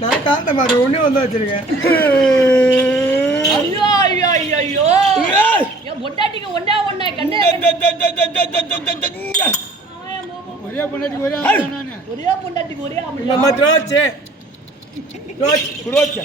நான் காந்த மாதிரி ஒண்ணு வந்து வச்சிருக்கேன் ஐயோ ஐயோ ஐயோ ஐயோ பொண்டாட்டிக்கு ஒண்ணா ஒண்ணா கண்ணே ஒரே பொண்டாட்டி ஒரே. ஒரே பொண்டாட்டிக்கு ஒரே. நம்ம திராட்சை திராட்சை திராட்சை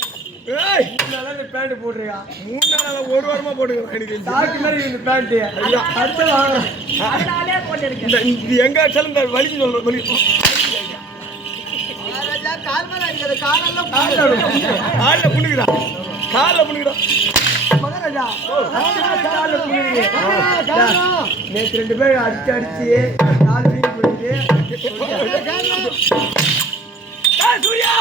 பேண்ட் போட்டிருக்கா மூணு நாளா ஒரு வாரமா போட்டுக்கிறேன் எனக்கு சாக்கு மாதிரி இந்த பேண்ட் ஐயா. அடுத்த வாங்க அதனாலே போட்டிருக்கேன். இந்த இது எங்க அடிச்சாலும் இந்த வலிக்கு சொல்ற வலி மகன் மகாராஜா கால. புரியுது நேற்று ரெண்டு பேரும் அடிச்சு அடிச்சு கால் போயிடுது ஏய், சூர்யா!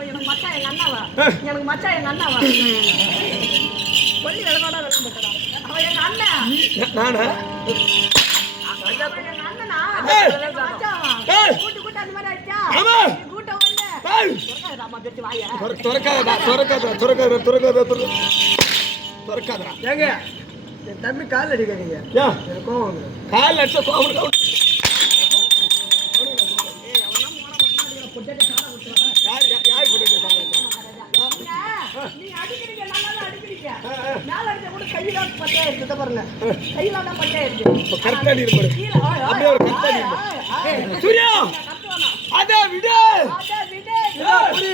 எனக்கு மச்சான் எங்க அண்ணாவா? எனக்கு மச்சான் எங்க அண்ணாவா? கொல்லி விளக்கோட விளக்க மாட்டா அவன் எங்க அண்ணன்? நானா? எங்க அண்ணனா. கூட்டு கூட்டு அந்த மாதிரி அடிச்சா ஆமா. நீ கூட்ட வரல ராமா பெட்டி வாய. துற- துறக்காதடா துறக்காத துறக்காத துறக்காத துற- துறக்காதடா. ஏங்க என் தம்பி கால் அடிக்கிறீங்க கால் அடிச்ச கோவம் கையில பட்டே இருக்கு பாருங்க கையில தான் பட்டே இருக்கு கரெக்டா நீ இருப்பாரு அப்படியே ஒரு. சூர்யா. அத விடு! விடு.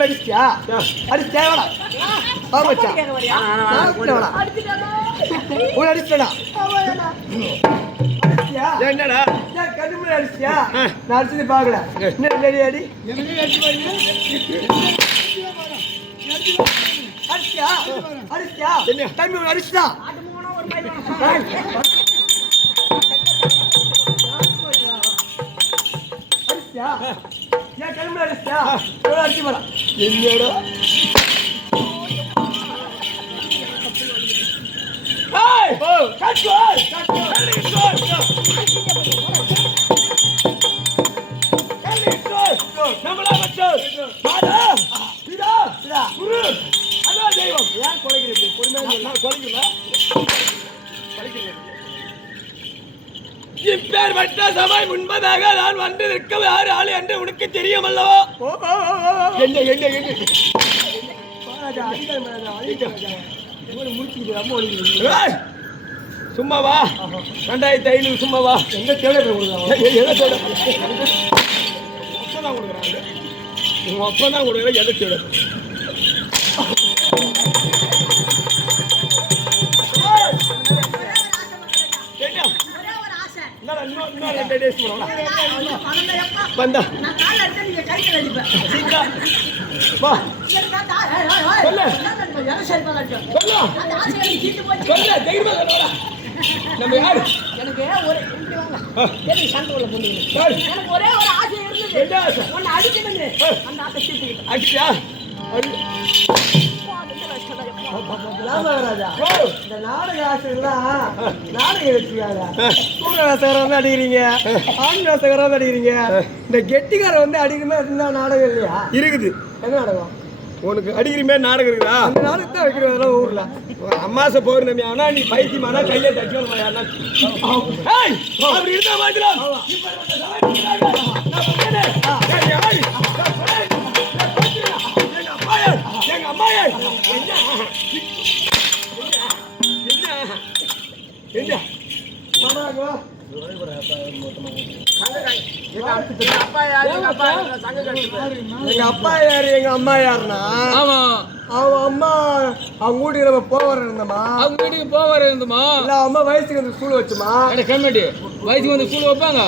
அடிச்சியா அடிச்சடா ஆமாடா. அடிச்சியா என்னடா? முன்னாடி அடிச்சியா. நான் அடிச்சது பார்க்கல. என்ன ரெடி அடி? அடிச்சியா அடிச்சியா என்ன? தம்பி அடிச்சுதா. அடிச்சியா ஏன் கண்ணு முன்னாடி அடிச்சியா அடிச்சு போடா என்னடா? ஏய் ஓ. கட் கோல் கட் கோல் தெய்வம். ஏன் குறைக்கிறது பொறுமையாக நான் கொலைக்கல. இப்பேர் வட்ட சபை முன்பதாக நான் வந்து நிற்க யார் ஆளு என்று உனக்கு தெரியும் அல்லவா. என்ன என்ன என்ன? மகாராஜா, அடிக்காத மகாராஜா, அடிக்காத மகாராஜா. இவனை முடிச்சுக்கிட்டு ரொம்ப ஒழுங்குது. ஏய், சும்மா வா. ரெண்டாயிரத்தி ஐநூறு சும்மா வா. எங்க தேவை போய் கொடுக்குறான் அப்பதான் கொடுக்குறாங்க உங்க அப்பா தான் கொடுக்குற எதை சொல்ற என்ன ஒரே ஒரு ஆசை. என்னடா, இன்னும் இன்னும் ரெண்டு days போனோம்டா. பணத்தை எப்பா? வந்தா நான் கால்ல அடிச்சா நீங்க கையில அடிப்பேன். சீக்கிரம் வா சரி, தாத்தா, ஏய், ஏய், ஏய். சொல்லு. என்ன அடிப்பேன்? எதை சரி பண்ண அடிப்பேன்? சொல்லு அந்த ஆசை எனக்கு நம்ம யாரு ஒரு சண்டை உள்ள எனக்கு ஒரே ஒரு ஆசை என்ன ஆசை? உன்னை அடிக்கணும்னு ஆ. அந்த ஆசை தீர்த்துக்கிட்டேன். அடிச்சா அடி. இந்த நாடக ஆசைலாம் நாடகம் வச்சுக்காங்க சூரிய வேசகரம் வந்து அடிக்கிறீங்க. ஆண் வேசகரம் வந்து அடிக்கிறீங்க. இந்த கெட்டிக்காரன் வந்து அடிக்கணுமே இருந்தா நாடகம் இல்லையா? இருக்குது. என்ன நாடகம்? உனக்கு அடிக்கிற மாதிரி நாடகம் இருக்குதா அந்த நாடகத்தை வைக்கிறோம் அதெல்லாம் ஊர்ல ஒரு அம்மாசை பௌர்ணமி ஆனா நீ பைத்தியமானா கையில வரமா யாருன்னா அப்படி இருந்தா மாத்திரம். எங்க அப்பா யார்? எங்க அம்மா யார்? என்ன? என்ன? என்ன? எங்க அப்பா யாரு? எங்க அம்மா யாருன்னா ஆமா. அவன் அம்மா அவங்க வீட்டுக்கு நம்ம போவார் இருந்தோமா? அவங்க வீட்டுக்கு போவார இருந்துமா? இல்ல அம்மா வயசுக்கு வந்து ஸ்கூல் வச்சுமா? அட கம்மிட்டி வயசுக்கு வந்து சூடு வைப்பாங்க.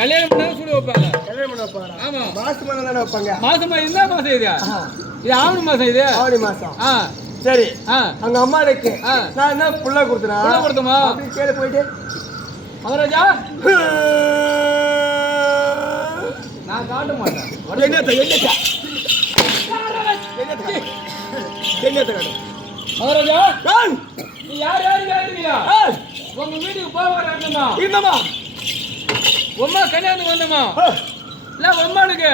கல்யாணம் பண்ணாங்க சூடு வைப்பாங்க. கல்யாணம் பண்ண போறா ஆமா. மாசம் தானே வைப்பாங்க? மாசமா இருந்தா மாசம் இது. இது ஆவணி மாசம் இது. ஆவணி மாசம். ஆ. சரி. அங்க அம்மா இருக்கு. நான் என்ன புள்ள கொடுத்தனா? புள்ள கொடுத்தமா? அப்படி கேளு போயிட்டு மகாராஜா நான் காட்ட மாட்டேன் என்னத்த, என்னத்த? என்னத்த? காட்டு? மகாராஜா நீ யார் யாரு ஏய், உங்க வீட்டுக்கு போவார இருந்தமா இருந்தம்மா. உம்மா கல்யாணம் வந்தமா இல்ல உம்மாளுக்கு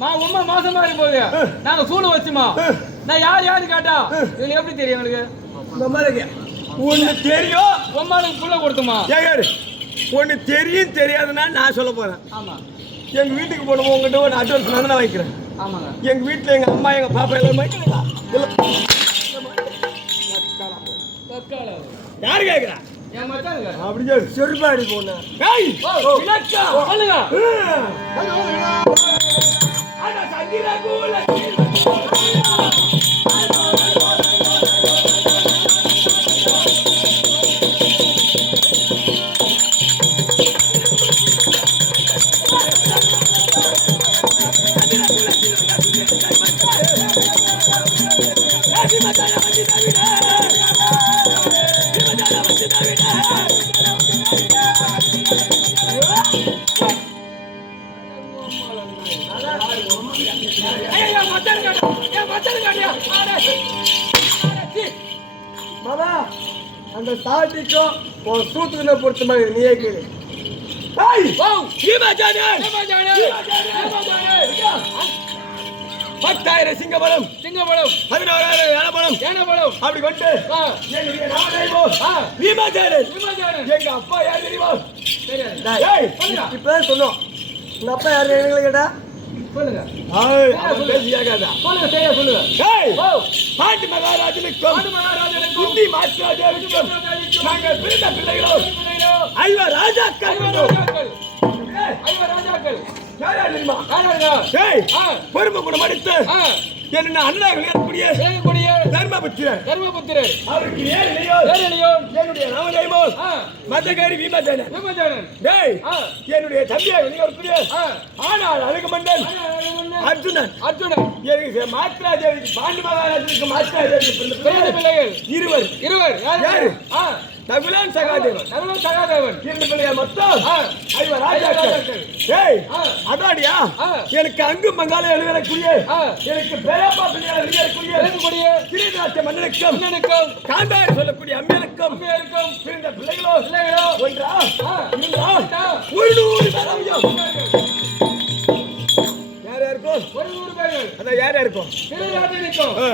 மா உம்மா மாசம் மாறி போகுது நாங்க சூடு வச்சுமா நான் யார் யாரு கேட்டா இதுல எப்படி தெரியும் எங்களுக்கு உங்க அம்மா இருக்கு ஒண்ணு தெரியும் உம்மாளுக்கு புள்ள கொடுத்துமா ஏகாரு ஒண்ணு தெரியும் தெரியாதுன்னா நான் சொல்ல போறேன். ஆமா. எங்க வீட்டுக்கு போனோம் உங்ககிட்ட ஒரு அட்வான்ஸ் நான் தான் வைக்கிறேன் ஆமாங்க. எங்க வீட்டுல எங்க அம்மா எங்க பாப்பா எல்லாரும் வைக்கிறீங்களா தற்காலம் யாரு மச்சானுங்க. அப்படியே செருப்பாடி போன. ஏய்! ஓ இலக்கா சொல்லுங்க. மாதிரி நீயே கேளு. பத்தாயிரம் சிங்கபலம் சிங்கப்பழம் பதினோராயிரம் யானபலம். ஏனப்பழம் அப்படி கொண்டு ஆ. என்னுடைய நாம தெரியுமோ ஆ. பீமாச்சாரி ஏமாஜானே எங்க அப்பா யார் தெரியுமோ? தெரியாது. ஏய், சொல்லுங்க இப்பதான் சொன்னோம். உங்க அப்பா யாரு கேட்டா? பாட்டு மகாராஜனுக்கும் குந்தி மாற்றாஜனுக்கும் நாங்கள் பிறந்த பிள்ளைகளோ ஐவ ராஜாக்கள் வந்தோம். ராஜாக்கள். யார் தெரியுமா? குணம் அடித்து ஆ. என்ன அண்ணாவில் இருக்கக்கூடிய வேகக்கூடிய தர்மபுத்திரர் தர்மபுத்திரர் அவருக்கு ஏன் வேரணியோன் என்னுடைய நாமதேமோ ஆ. மதகாரி பீமாச்சாரன் ஏமாஜானன் டேய் என்னுடைய தம்பியை வெளியே ஆனால் அழகுமன்னன். அர்ஜுனன். அர்ஜுனன். எனக்கு மாத்ராஜேவிக்கு பாண்டி மகாராஜனுக்கு மாத்ராஜேவிக்கு பிறந்த பிறந்த பிள்ளைகள். இருவர். இருவர். யாரு? தகுலான் சகாதேவன். நகுலன் சகாதேவன். இரண்டு பிள்ளைகள் மொத்தம் ஐவர் ராஜாக்கள். ஆ. அதாடியா. எனக்கு அங்கும் மங்கால எழுதக்கூடிய எனக்கு பெரியப்பா பிள்ளைகள் எழுதக்கூடிய விளங்கக்கூடிய கிரீராஜ மன்னனுக்கும் அண்ணனுக்கும் காந்தாரி சொல்லக்கூடிய அம்மையனுக்கும் அம்மையாருக்கும் பிறந்த பிள்ளைகளோ பிள்ளைகளோ. ஒன்றா? இருந்தா ஒரு நூறு பேரும் அதான் யார் யாருக்கும் ஆ.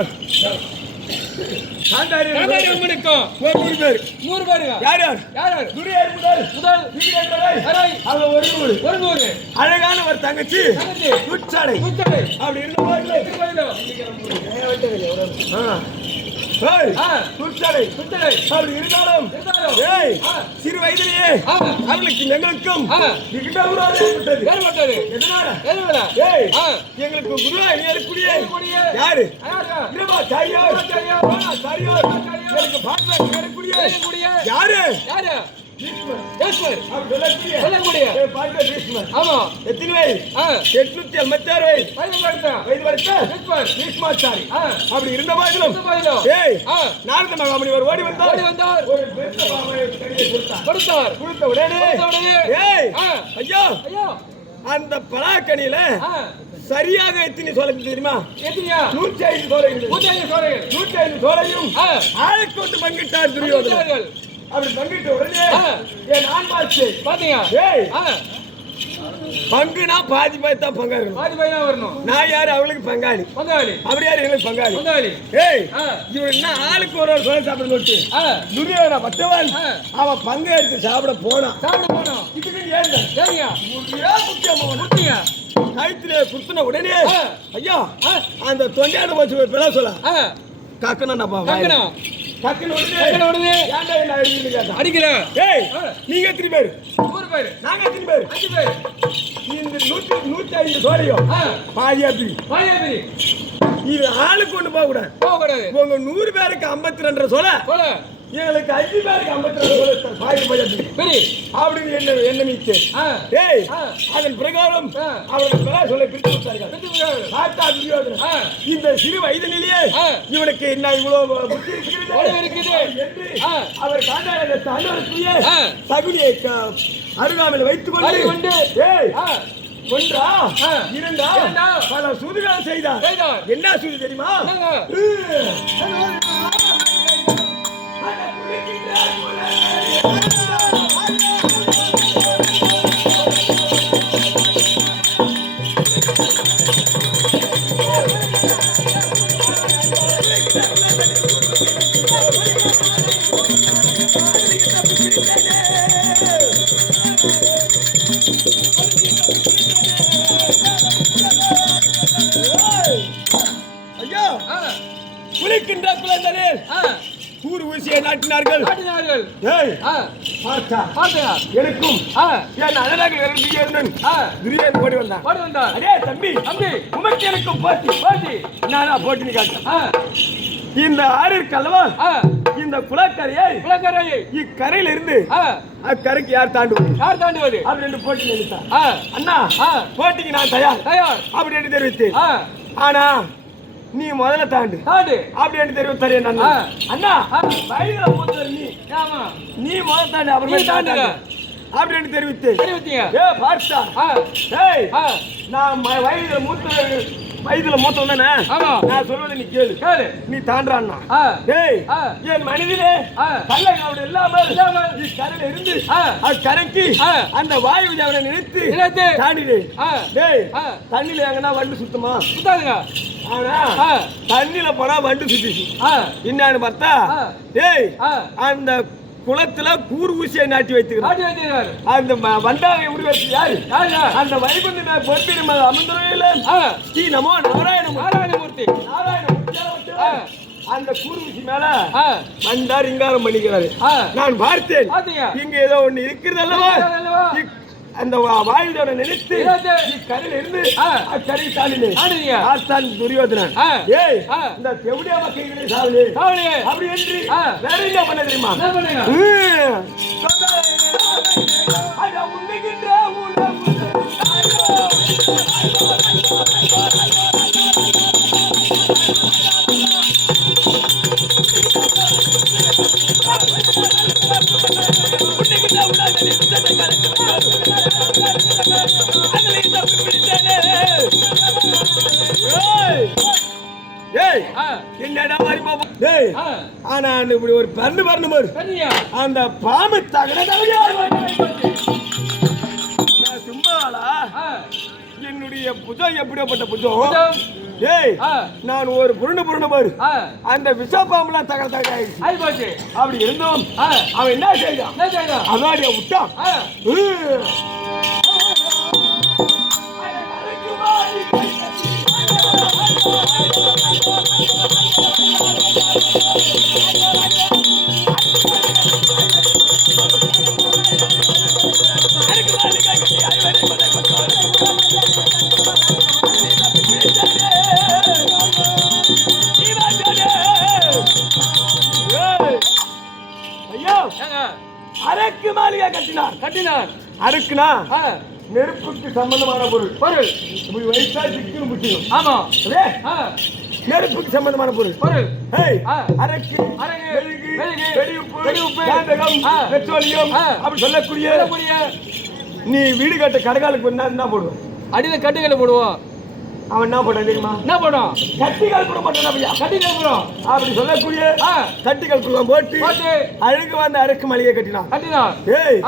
காந்தாரி காந்தாரி ஒரு நூறு பேர். நூறு பேருங்க. யார் யார்? யார் யார்? துரியர் முதல்? முதல். வீரர் வரை வரை அவங்க ஒரு நூறு ஒரு நூறு அழகான ஒரு தங்கச்சி. தங்கச்சி. துச்சாடை குத்தடை அப்படி இருந்த அப்படி இருந்தாலும். சிறு வயதிலேயே அவளுக்கு எங்களுக்கும் எங்களுக்கு குருவா இருக்கக்கூடிய யாரு. எனக்கு இருக்கக்கூடிய இருக்கக்கூடிய யாரு? யாரு? சொல்லக்கூடிய. ஆமா. எத்தனை வயது? ஆ. எட்நூத்தி எண்பத்தி ஆறு பயன்படுத்த வயது ஆ. அப்படி இருந்த ஆ. நாரத மகாமணி ஒரு ஓடி வந்தார். கொடுத்தார். கொடுத்தார். கொடுத்த உடனே ஏய் ஐயா ஐயோ. அந்த பலாக்கனியில சரியாக எத்தனை சோலை தெரியுமா? நூற்றி ஐந்து சோலை இருந்தது. நூற்றி ஐந்து சோழைகள் நூற்றி ஐந்து சோலையும் ஆ. ஆளைக்கொண்டு பங்கிட்டார் துரியோதனன். இருக்கிறார்கள். அப்படி பங்கிட்ட உடனே. என் ஆன்மாச்சு பாத்தீங்க பங்குனா பாதி பாதி தான் பங்கா இருக்கணும் பாதி பையனா வரணும். நான் யாரு? அவளுக்கு பங்காளி. பங்காளி. அப்படி யாரு? எங்களுக்கு பங்காளி. பங்காளி. ஏய் இவன் என்ன ஆளுக்கு ஒரு ஒரு சோலை சாப்பிட நோட்டு ஆ. துரியோதன பட்டவன். அவன் பங்கு எடுத்து சாப்பிட போனான். சாப்பிட போனோம் இதுக்கு ஏன் சரிங்க முக்கியமான கொடுத்தீங்க கழுத்துல குத்துன உடனே. ஐயா அந்த தொண்டையான வச்சு பிள்ளை சொல்ல. கக்கணும். நம்ம அடிக்கல. நீங்க எத்தனை பேர்? நூறு பேர். நாங்க எத்தனை பேர்? அஞ்சு பேர். இந்த நூத்தி நூத்தி ஐந்து சோழையும் ஆ. பாதியா பிரி பாயாபிரி இது ஆளுக்கு ஒண்ணு போக கூடாது போக கூடாது உங்க நூறு பேருக்கு ஐம்பத்தி ரெண்டரை சோலை போல எங்களுக்கு அஞ்சு பேருக்கு ஐம்பத்தி பிரி பிரி அப்படின்னு என்ன என்ன மீச்சு ஆ ஏய். அதன் பிரகாரம். அவர்கள் பிள்ளை சொல்ல பிரித்து கொடுத்தார்கள் துரியோதனன் ஆ இந்த சிறு வயதிலேயே. இவனுக்கு என்ன இவ்வளவு புத்தி இருக்குது. என்று. அவர் காண்டாட. சகுனியை க- அருகாமையில் வைத்துக் கொண்டு. ஏய் ஒன்றா. இரண்டா. பல சூதுகளை செய்தார் செய்தார். என்ன சூது தெரியுமா என்னங்க? ஐயா காட்டினார்கள் எனக்கும் என் அழகாக ஆ. துரியன் ஓடி வந்தான். ஓடி வந்தார் அடே தம்பி. தம்பி. உமக்கு எனக்கும் போட்டி. பாட்டி. நானா போட்டின்னு காட்டேன். ஆ. இந்த ஆறு இருக்கு அல்லவா? ஆ. இந்த குளக்கரையை குளக்கரையை. இக்கரையில இருந்து அக்கரைக்கு யார் தாண்டுவது? யார் தாண்டுவது? அப்படின்னு போட்டி நினைத்தான். ஆ, அண்ணா. போட்டிக்கு நான் தயார். தயார். அப்படின்னு தெரிவித்தேன். ஆனா நீ முதல்ல தாண்டு. தாண்டு. அப்படின்னு தெரிவித்தாரு என் அண்ணா. அண்ணா. வயதுல மூத்தவர் நீ. ஆமா நீ முதல்ல தாண்டு அப்புறமே. தாண்டு அப்படின்னு தெரிவித்தேன். தெரிவித்தீங்க. ஏ பார்த்தா ஏய் நான் வயதுல மூத்தவர் வயதுல மூத்தவன் தானே. நான் சொல்வதை நீ கேளு கேளு நீ தாண்டான்னா ஆ. என். கள்ளங்களோட இல்லாமல் இல்லாமல் நீ கரையில இருந்து. கரைக்கு. அந்த வாயு விஜயனை நினைத்து நினைத்து. தாண்டிடு டேய் ஆ. தண்ணில எங்கன்னா வண்டு சுத்தமா சுத்தாதுங்க ஆனா ஆ, தண்ணில போனா வண்டு சுத்திச்சு என்னன்னு பார்த்தா. டேய். அந்த குளத்துல கூர் ஊசியை நாட்டி வைத்தீர்கள் அந்த வண்டாவை உருவத்து யாரு? அந்த வைகுண்ட பொறுப்பின் அமர்ந்துரையில ஸ்ரீ நமோ நாராயணமூர்த்தி. நாராயணமூர்த்தி. நாராயணமூர்த்தி. அந்த கூர் ஊசி மேல ஆ, வந்தா ரிங்காரம் பண்ணிக்கிறாரு. நான் பார்த்தேன். இங்க ஏதோ ஒண்ணு இருக்கிறது அல்லவா? அந்த வா- வாயுதோட நினைத்து. இக்கரையில இருந்து தாண்டினேன் தாண்டினீங்க. ஆஸ்தான் துரியோதனன். ஏய். இந்த தெவுடியா மக்களே சாவலே காவலியே அப்படி என்று. வேற என்ன பண்ண தெரியுமா என்ன பண்ணுங்க உண்ணுகின்ற உணவு ஆனா இப்படி ஒரு பறந்து பறந்து பாரு பண்ணியா அந்த பாம்பு தகனதா சும்மாளா ஆ, என்னுடைய புஜம் எப்படியாப்பட்ட புஜம். ஏய் நான் ஒரு புருண்டு புருண்டு பாரு அந்த விஷ பாம்புலாம் தகன தக ஆயிடுச்சு அப்படி இருந்தும். அவன் என்ன செய்தான்? அதாடிய விட்டான். ஆ, ம். அறுக்குனா நெருப்புக்கு சம்பந்தமான பொருள். பொருள். இப்படி வைத்தா சிக்கல் முட்டிடும் ஆமா. நெருப்புக்கு சம்பந்தமான பொருள். பொருள். அரக்கு. பெட்ரோலியம். அப்படி சொல்லக்கூடிய நீ வீடு கட்ட கடகாலுக்கு என்ன போடுவோம் அடியில கட்டுகளை போடுவோம். அவன் என்ன போட்டான் தெரியுமா? என்ன போடும் கட்டிகள் போட மாட்டான் ஐயா கட்டிகளை போடும் அப்படி சொல்லக்கூடிய கட்டிகள் குடும்பம் போட்டு போட்டு. அழுகு வந்து அறுக்கு மளிகை கட்டினான். கட்டினார் ஏய்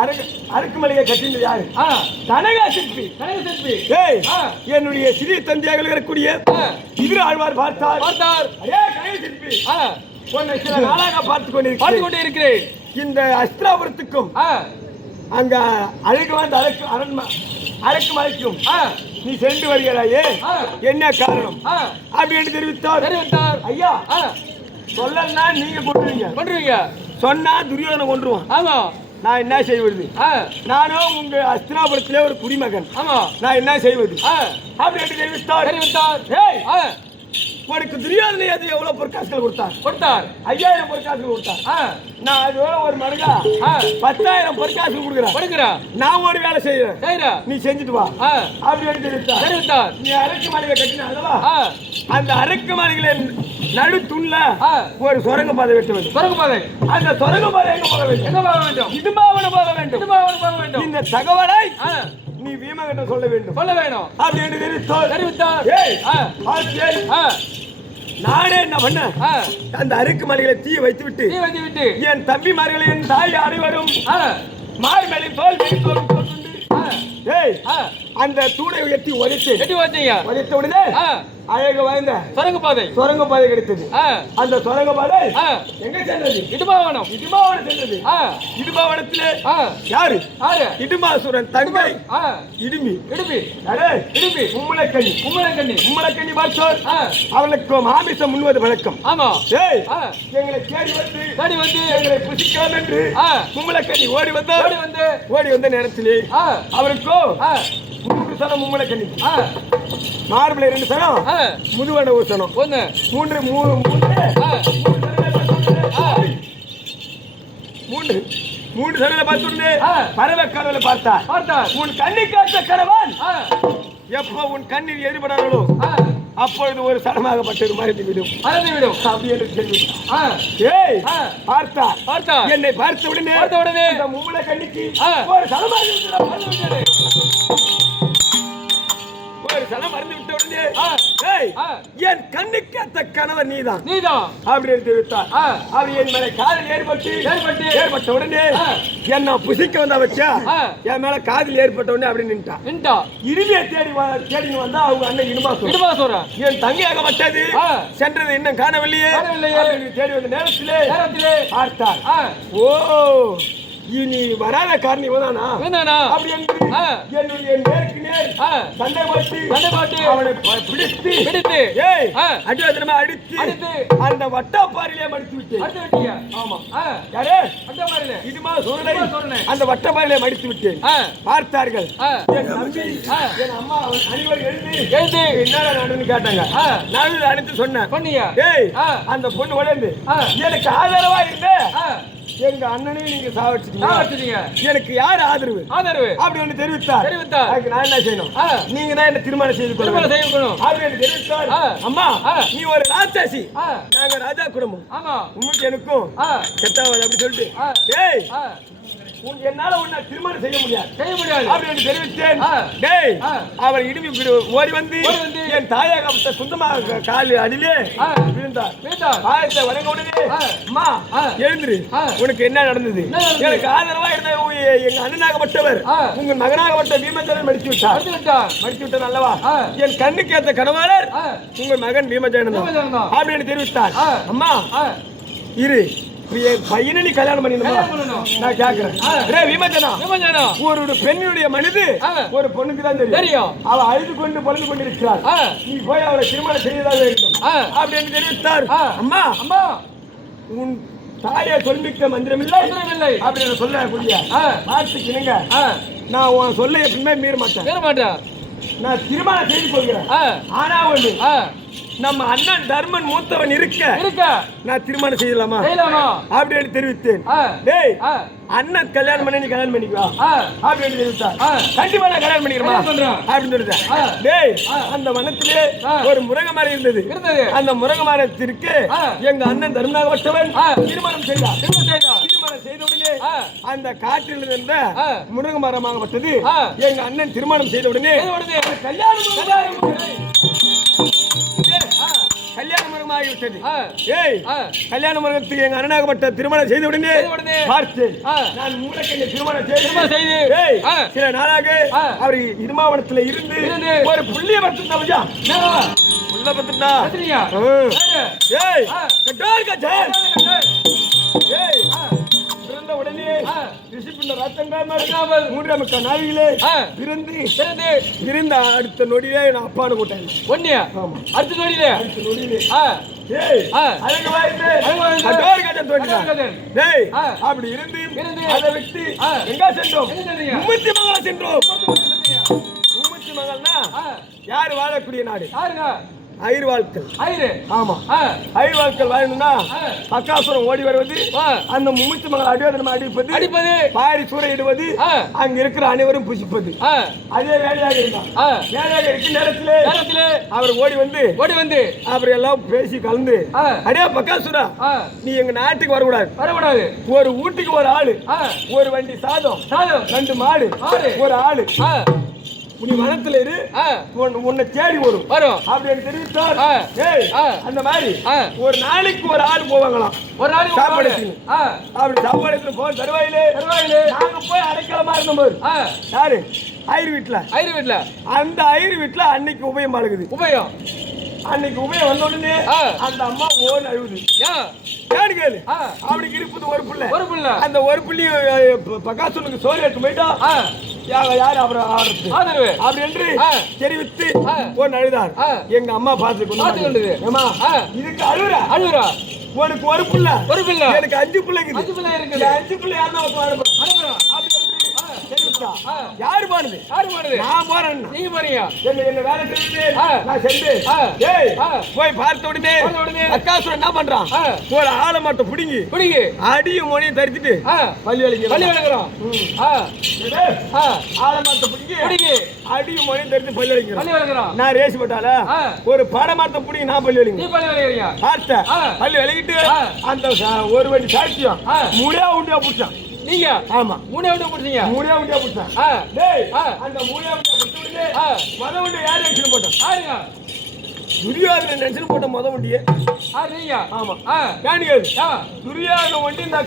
அறுக்கு அறுக்கு மளிகை கட்டினது யாரு? ஆ, கனகா சிற்பி. கனக சிற்பி. ஏய். என்னுடைய சிறிய தந்தையாக இருக்கக்கூடிய இதில் ஆழ்வார் பார்த்தார். பார்த்தார். அரே கனக சிற்பி. உன்னை சில நாளாக பார்த்து பார்த்து கொண்டிருக்கிறேன். கொண்டே இருக்கிறேன் இந்த அஸ்திராபுரத்துக்கும் அங்க அழகு வந்து அரக்கு அரண்ம அரக்கு மலைக்கும் ஆ, நீ சென்று வருகிறாயே. என்ன காரணம்? ஆ, அப்படி என்று தெரிவித்தார். தெரிவித்தார். ஐயா சொல்லலன்னா நீங்க கொண்டுருவீங்க கொண்டுருவீங்க சொன்னா துரியோதனை கொண்டுருவான் ஆமா. நான் என்ன செய்வது? நானும் உங்க அஸ்திராபுரத்திலே ஒரு குடிமகன். ஆமா. நான் என்ன செய்வது? ஆ, அப்படி என்று தெரிவித்தார். தெரிவித்தார் உனக்கு துரியோதனை அது எவ்வளவு பொற்காசுகள் கொடுத்தார்? கொடுத்தார். ஐயாயிரம் பொற்காசுகள் கொடுத்தார். நான் அது ஒரு ஆ, பத்தாயிரம் பொற்காசுகள் கொடுக்குறேன். கொடுக்கிறா. நான் ஒரு வேலை செய்யறேன். செய்யறா நீ செஞ்சுட்டு வா. ஆ, அப்படி என்று தெரிவித்தார் தெரிவித்தார். நீ அரக்கு மாளிகை கட்டின அந்த அரக்கு மாளிகையில நடு துண்ல ஆ, ஒரு சுரங்க பாதை வெட்ட வேண்டும். சுரங்க பாதை. அந்த சுரங்க பாதை எங்க போக வேண்டும்? எங்க போக வேண்டும்? இடும்பாவன போக வேண்டும். திருமாவளவன் போக வேண்டும். இந்த தகவலை நீ வீமகிட்ட சொல்ல வேண்டும். சொல்ல வேணும். அப்படி என்று தெரிவித்தார் தெரிவித்தார் ஏய் நானே என்ன பண்ண? அந்த அரக்கு மாளிகையில தீயை வைத்து விட்டு தீ வைத்து விட்டு என் தம்பிமார்களை என் தாய் அனைவரும் மார் மேலே தோல் ஏய் அந்த தூணை உயர்த்தி உதைத்து. எட்டி வச்சீங்க உதைத்த உடனே அழகு வாய்ந்த சுரங்க பாதை சுரங்க பாதை கிடைத்தது அந்த சுரங்க பாதை எங்க சென்றது? இடுமாவனம். இடுமாவனம் சென்றது. இடுமாவனத்திலே யாரு? இடுமாசுரன் தங்கை. இடுமி. இடுப்பி அடே இடுப்பி மும்மலக்கண்ணி கும்மழங்கண்ணி மும்மலக்கண்ணி பார்த்தோர் அவளுக்கு மாமிசம் முன்வது வழக்கம். ஆமா. ஏய் எங்களை தேடி வந்து தேடி வந்து எங்களை புசிக்கலாம் என்று ஆ, மும்மலக்கண்ணி ஓடி வந்தார் ஓடி வந்து ஓடி வந்த நேரத்திலே அவருக்கோ மூன்று சனம் மும்மலக்கண்ணி ஆ, மார்பிளை ரெண்டு சனம் முதுவட சனம் ஒண்ணு. மூன்று மூணு மூன்று. மூன்று. சடலை பார்த்துட்டு ஆ. பறவை கனவுல பார்த்தார் பார்த்தார் உன் கண்ணி காத்த கணவன். எப்போ உன் கண்ணீர் எதிர்படார்களோ ஆ, அப்பொழுது ஒரு சடமாகப்பட்டது மறைந்து விடும் மறந்து விடும். அப்படி என்று சொல்லி ஆ, ஏய் ஆ. பார்த்தார் பார்த்தார் என்னை பார்த்த உடனே பார்த்த உடனே அந்த மூல கண்ணிக்கு. ஒரு சடமாக மறந்து விட்ட உடனே. என் கண்ணுக்கு அத்த நீதான் நீதான் அப்படின்னு தெரிவித்தார் அவர் என் மேல காதல் ஏற்பட்டு ஏற்பட்டு. ஏற்பட்ட உடனே. என்ன புசிக்க வந்தா வச்சா. என் மேல காதல் ஏற்பட்ட உடனே அப்படி நின்ட்டான் நின்ட்டா இறுதியை தேடி தேடின்னு வந்தா அவங்க அண்ணன் இனிமா. விடுமா சொல்றேன் என் தங்கையாகப்பட்டது ஆ. சென்றது இன்னும் காணவில்லையே. அப்படின்னு தேடி வந்த நேரத்திலே நேரத்திலே பார்த்தார் ஓ இனி வராத காரணம் இவனானா? வேணானா அப்படி என்று. என்னுடைய நேருக்கு நேர் சண்டை போட்டு சண்டை போட்டு அவனை பிடித்து பிடித்து. ஏய் ஆ. அடிவதனமா அடித்து அடித்து அந்த வட்டப்பாறையிலே மடித்து விட்டேன். அடுத்து விட்டீங்க ஆமா. யாரே? அடுத்த மாதிரில இதுமா சோழனை. அந்த வட்டப்பாறையிலே மடித்து விட்டேன். ஆ, பார்த்தார்கள். என் தம்பி ஆ. என் அம்மா அவன் அனைவரும் எழுந்து எழுந்து. நடந்து கேட்டாங்க. நான் அனுப்பிச்சு சொன்னேன். பண்ணீங்க ஏய். அந்த பொண்ணு வளர்ந்து. எனக்கு ஆதரவா இருந்த ஆ, எங்க அண்ணனையும் நீங்க சாவடிச்சிட்டீங்க. எனக்கு யார் ஆதரவு? ஆதரவு. அப்படி ஒன்று தெரிவித்தார். தெரிவித்தார். அதுக்கு நான் என்ன செய்யணும். நீங்க தான் என்ன திருமணம் செய்து கொள்ளணும்? செய்யணும் அப்படி என்று தெரிவித்தார். அம்மா. நீ ஒரு ராட்சாசி. நாங்க ராஜா குடும்பம். ஆமா. உங்களுக்கு எனக்கும் ஆ, செட்டாவது அப்படி சொல்லிட்டு. ஏய் என்னால உன்னை திருமணம் செய்ய முடியாது செய்ய முடியாது அப்படி என்று தெரிவித்தேன். டேய். அவர் இப்படி ஓடி வந்து என் தாயகத்தை சொந்தமாக கால் அடியிலே ஆ. விழுந்தார் பாயத்தை வணங்க உடனே. அம்மா. எழுந்துரு. உனக்கு என்ன நடந்தது? எனக்கு ஆதரவா இருந்த எங்க அண்ணனாகப்பட்டவர். உங்க மகனாகப்பட்ட பீமச்சந்திரன் மடித்து விட்டார் அடுத்து விட்டார் அல்லவா. என் கண்ணுக்கு ஏத்த கணவாளர் ஆ, உங்கள் மகன் தான். அப்படின்னு தெரிவித்தார். அம்மா இரு பையனை நீ கல்யாணம் பண்ணிடணுமா. நான் கேக்குறேன் ஆ. ரே விமஞ்சனம். ஒரு பெண்ணுடைய மனது. ஒரு பொண்ணுக்கு தான் தெரியும் தெரியும். அவ அழுது கொண்டு பொழுது கொண்டிருக்கிறாள் ஆ, நீ போய் அவளை திருமணம் செய்யதான் வேண்டும். அப்படின்னு தெரிவித்தார். அம்மா அம்மா உன் தாயை சொல்மிக்க மந்திரம் இல்லை. அப்படின்னு சொல்ல புரிய ஆ, பார்த்துக்கினுங்க ஆ, நான் உன் சொல்ல எப்பவுமே மீற மாட்டேன் மீற மாட்டேன் நான் திருமணம் செய்து கொள்கிறேன் ஆனா ஒண்ணு நம்ம அண்ணன் தர்மன் மூத்தவன் இருக்க இருக்க நான் திருமணம் செய்யலாமா செய்யலாமா அப்படின்னு தெரிவித்தேன் டேய் அண்ணன் கல்யாணம் பண்ணி நீ கல்யாணம் பண்ணிக்குவா அப்படின்னு தெரிவித்தார். கண்டிப்பா நான் கல்யாணம் பண்றேன். அப்படின்னு சொல்லிட்டேன். டேய். அந்த வனத்திலே. ஒரு முருங்கை மரம் இருந்தது. அந்த முருங்கை மரத்திற்கு. எங்க அண்ணன் தர்மநாகப்பட்டவன் ஆ. திருமணம் செய்தார் திருமணம் செய்தார். திருமணம் செய்த உடனே ஆ. அந்த காற்றில் இருந்த. முருங்கை மரமாகப்பட்டது. எங்க அண்ணன் திருமணம் செய்த உடனே செய்த உடனே கல்யாணம் கல்யாணம் ஏய், கல்யாண மரமாகிவிட்டது ஆ, ஏய் கல்யாண மரத்துக்கு எங்க அண்ணனாகப்பட்ட திருமணம் செய்த உடனே பார்த்தேன். நான் மூலக்கண்ணை திருமணம் செய்து. ஏய். சில நாளாக. அவர் இருமாவனத்துல இருந்து. ஒரு புள்ளிய மச்சான் என்னவா? புள்ள பத்துட்டா? ஏய் ஆ. கட்டால் கட்டால் ஏய் உடனே. ரிஷிப்பிண்ட ரத்தங்காமல் மூன்றாம் நாளிலே ஆ. பிறந்து பிறந்து இருந்த அடுத்த நொடியிலே நான் அப்பான்னு கூட்டேன் ஒன்னியா அடுத்த நொடியிலே? அடுத்த நொடியிலே. அப்படி இருந்து. அதை விட்டு. எங்க சென்றோம்? மும்மத்தி மங்களம் சென்றோம். மும்மத்தி மங்கள்னா ஆ, யார் வாழக்கூடிய நாடு? யாருங்க? ஐர் வாழ்க்கை. ஐயரு ஆமா. ஐர் வாழ்க்கை வாழணும்னா. பக்காசுரம் ஓடி வருவது. அந்த மும்மத்தி மங்கள் அடிவதனம் அடிப்பது அடிப்பது. பாரி சூறையிடுவது. அங்க இருக்கிற அனைவரும் புசிப்பது. அதே வேலையாக இருந்தான். வேலையாக இருக்க நேரத்திலே நேரத்திலே அவர் ஓடி வந்து ஓடி வந்து அவர் எல்லாம் பேசி கலந்து. அடே பக்காசுரா நீ எங்க நாட்டுக்கு வரக்கூடாது. வரக்கூடாது. ஒரு வீட்டுக்கு ஒரு ஆளு ஒரு வண்டி சாதம் சாதம். ரெண்டு மாடு. ஒரு ஆளு. ஆ, நீ வனத்துல இரு. உன்னை தேடி வரும். வரும். அப்படின்னு தெரிவித்தார். அந்த மாதிரி. ஒரு நாளைக்கு ஒரு ஆள் போவாங்களாம். ஒரு நாளைக்கு சாப்பாடு அப்படி சாப்பாடு போன தருவாயிலே. தருவாயிலே. நாங்க போய் அடைக்கலமா இருந்தோம் ஆ, யாரு? ஐயர் வீட்டுல ஐயரு வீட்டுல அந்த ஐயர் வீட்டுல அன்னைக்கு உபயம் அழுகுது உபயம். அன்னைக்கு உபயம் வந்த உடனே. அந்த அம்மா ஓன் அழுகுது. ஏன் ஏன்னு கேளு. அவனுக்கு இருப்பது ஒரு பிள்ளை. ஒரு பிள்ளை. அந்த ஒரு பிள்ளையும் பக்காசுனுக்கு சோறு எடுத்து போயிட்டா யாரு ஆடுறது? ஆதரவு. அப்படி என்று. தெரிவித்து. ஒன்னு அழுதார். எங்க அம்மா பார்த்து. ஏமா. இதுக்கு அழுற அழுகுறா. உனக்கு ஒரு புள்ள. ஒரு பிள்ளை. எனக்கு அஞ்சு பிள்ளைக்குது அஞ்சு பிள்ளை இருக்குது. இந்த அஞ்சு பிள்ளை யாருன்னா அனுப்புறோம் அப்படி. பார்த்தா. யாரு போனது யாரு போனது நான் போறேன். நீங்க போறீங்க. என்ன என்ன வேலை தெரியுது. நான் சென்று. ஏய். போய் பார்த்த உடனே பார்த்த அக்காசுரன் என்ன பண்றான். ஒரு ஆலமரத்தை பிடுங்கி குடிங்க அடியும் மொழியும் தரிச்சிட்டு பள்ளி வலிக்கு பள்ளி விளக்குறோம் ஆ. ஆ. ஆலமரத்தை பிடிங்கி குடிங்க அடியும் மொழியும் தரித்து பள்ளி வலிக்கிறோம் பள்ளி விளக்குறோம் நான் ரேஸ் போட்டால. ஒரு படமரத்தை பிடிங்கி நான் பள்ளி நீ வலிங்க பள்ளி விளக்குறீங்க பார்த்தேன் ஆ. பள்ளி விலகிட்டு ஆ. அந்த ஒரு வண்டி சாட்சியம். மூணே உண்டியா பிடிச்சான். நீங்க. ஆமா. மூணே விட்டு பிடிச்சீங்க மூணே டேய் ஆ. அந்த மூணே உண்டியா பிடிச்ச. மொத வண்டி யார் நினைச்சு போட்டான்? ஆருங்க துரியோதன நினைச்சு போட்ட மொத வண்டியே. ஆமா. ஆ. துரியோதன வண்டி இந்த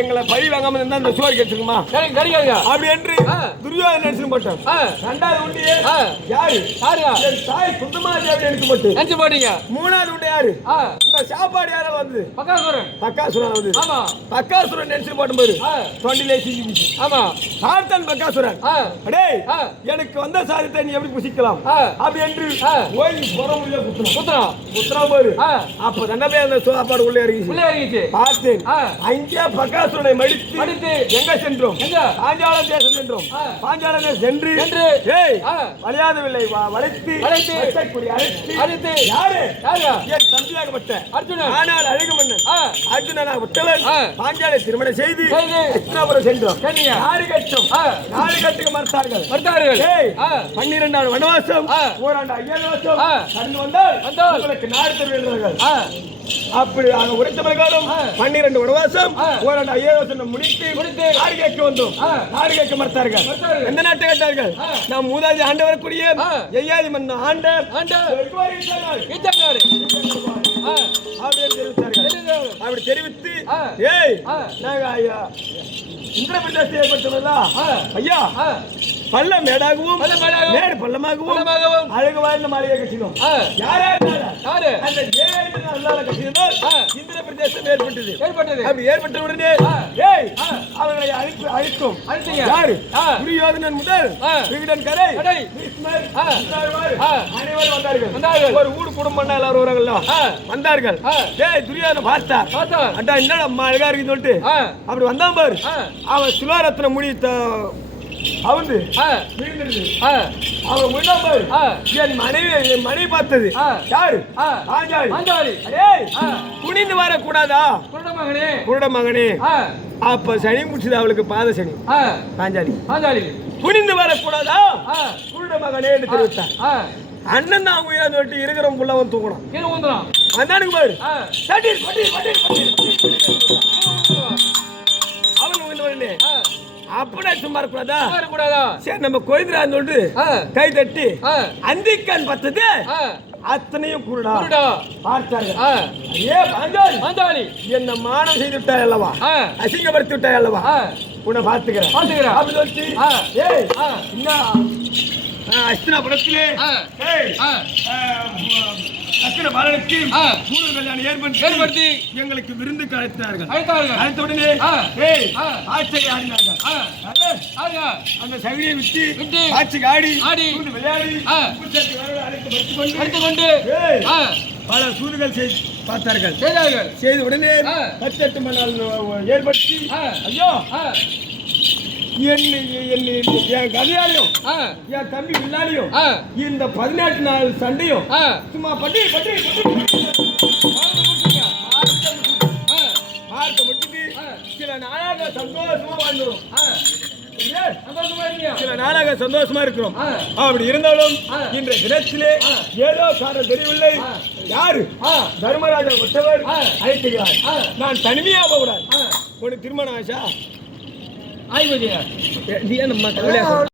எங்களை பழி வாங்காம இருந்தா இந்த சோறு கிடைச்சிருக்குமா சரி கிடைக்காதுங்க அப்படி என்று. துரியோதன நினைச்சு போட்டான் ஆ. ரெண்டாவது வண்டியே யாரு? என் தாய் சுத்தமா நினைச்சு போட்டு. நினைச்சு போட்டீங்க. மூணாவது வண்டி யாரு? இந்த சாப்பாடு யாரால வந்தது? பக்காசுரன். பக்காசுரன் வந்து ஆமா. பக்காசுரன் நினைச்சு போட்டும் பாரு. ஆ. தொண்டிலே சிக்கிச்சு ஆமா. சாத்தான் பக்காசுரன். அடே. எனக்கு வந்த சாதத்தை நீ எப்படி புசிக்கலாம். அப்படி என்று ஆ. ஓய் புறம் உள்ள குத்துறான் குத்துறோம் குத்துறான் பாரு ஆ அப்ப தானே போய் அந்த சாப்பாடு உள்ளே இறங்கிச்சு உள்ளே இறங்கிச்சு பார்த்தேன் ஆ. அங்கே பக்காசுரனை மடித்து மடித்து. எங்க சென்றோம் எங்க? பாஞ்சால தேசம் சென்றோம் ஆ. பாஞ்சால தேசம் சென்று சென்று. ஏய் ஆ. வளையாதவில்லை வ- வளைத்து வளைத்து. வச்சக்குடி அழைத்து அழைத்து. யாரு யாருங்க என் தம்பியாகப்பட்ட அர்ஜுனன் ஆனால் அழகு மன்னன் ஆ அர்ஜுனனாக விட்டவன் ஆ. பாஞ்சாலை திருமணம் செய்து செய்து. ஹஸ்தினாபுரம் சென்றோம் சரிங்க. நாடு கட்டும் ஆ. நாடு கட்டுக்கு மறுத்தார்கள் வருத்தார்கள் ஏய், ஆ பன்னிரெண்டாண்டு வனவாசம். ஓராண்டு. வந்தால். உங்களுக்கு நாடு தருவீர்கள் அப்படி அங்க உரைத்த பிரகாரம். பன்னிரண்டு வனவாசம். ஓராண்டு ஐயாயிரம் முடித்து முடித்து. நாடு கேட்க வந்தோம். நாடு கேட்க மறுத்தார்கள். எந்த நாட்டை கேட்டார்கள். நாம் மூதாதி ஆண்டு வரக்கூடிய. ஐயாதி மன்ன ஆண்ட. அப்படி தெரிவித்து. ஏய். நாங்க ஐயா இந்திர பிரதேசத்தை ஏற்படுத்துவதா ஆ. ஐயா பள்ளம் மேடாகவும் மேடு பள்ளமாகவும். அழகு வாய்ந்த மாளிகை கட்டினோம். யாரா அந்த ஏழு அல்லாத கட்டினதால் ஆ. இந்திர பிரதேசம் ஏற்பட்டது. ஏற்பட்டது. அப்படி ஏற்பட்ட உடனே. ஏய். அவர்களை அழித்து அழித்தோம். அழித்தீங்க. யாரு. துரியோதனன் முதல். விகடன் கரை. அனைவரும் வந்தார்கள். வந்தார்கள். ஒரு ஊடு குடும்பம் எல்லாரும் வருவாங்கல்ல. வந்தார்கள். ஏய் துரியோதனன் பார்த்தா பார்த்தா? அட்டா என்னடா அம்மா அழகா இருக்குன்னு சொல்லிட்டு. அப்படி வந்தான் பாரு. அவன் சுலாரத்ன முடி ஆ. விழுந்துருது. அவன் முன்னாள் பாரு. என் மனைவி என் மனைவி பார்த்தது. யாரு? அடேய் ஆ. குனிந்து வரக்கூடாதா? குருட மகனே. குருட மகனே. அப்ப சனி முடிச்சது அவளுக்கு பாத சனி. பாஞ்சாலி ஆண்டாளி குனிந்து வரக்கூடாதா? குருட மகனே ஆ. அண்ணன் தான் உயிரை சொல்லிட்டு இருக்கிற புள்ளவன் தூக்கணும் கீழே ஊந்துறான் அந்தானுக்கு பாரு. பட்டீர், பட்டீர், பட்டீர். அவன் உயிர் உடனே ஆ அப்படா சும்மா இருக்கக்கூடாதா? இருக்கக்கூடாதா? சரி நம்ம கோயிந்திரான்னு சொல்லிட்டு கை தட்டி அந்திக்கான் பத்தது. அத்தனையும் குருடா. ஆ. ஏ பாஞ்சாலி. ஆண்டாளி என்ன மானம் செய்து விட்டாய் அல்லவா? அசிங்கப்படுத்தி விட்டாய் அல்லவா? உன்னை பார்த்துக்கிறேன். பார்த்துக்கிறேன். அப்படி சொல்லிட்டு. ஏய் என்ன? அஸ்தினாபுரத்திலே அஸ்தின பாலனுக்கு. மூணு கல்யாணம் ஏற்படுத்தி ஏற்படுத்தி எங்களுக்கு விருந்துக்கு அழைத்தார்கள் அழைத்தார்கள் அழைத்த உடனே. ஆட்சியை ஆடினார்கள். அந்த சகுதியை விட்டு விட்டு, ஆட்சிக்கு ஆடி ஆடி, விளையாடி அழைத்து கொண்டு பல சூதுகள் செய்து பார்த்தார்கள். செய்தார்கள். செய்த உடனே ஆ. பத்தெட்டு மணி நாள் ஏற்படுத்தி. ஐயோ என் கதையாலையும் என் தம்பி முன்னாடியும் ஆ. இந்த பதினெட்டு நாள் சண்டையும் சும்மா பட்டி பட்டி பார்க்க முடிச்சுட்டு சில நாளாக சந்தோஷமா வாழ்ந்தோம் சில நாளாக சந்தோஷமா இருக்கிறோம். அப்படி இருந்தாலும் ஆ. இன்றைய தினத்திலே. ஏதோ காரணம் தெரியவில்லை. யாரு? தர்மராஜா ஆ. அழைத்துகிறார். நான் தனிமையா போகக்கூடாது. ஆ. உனக்கு திருமணம் ஆச்சா? ஆய்வு நீ ஏன் நம்ம கவலையா சொல்ற?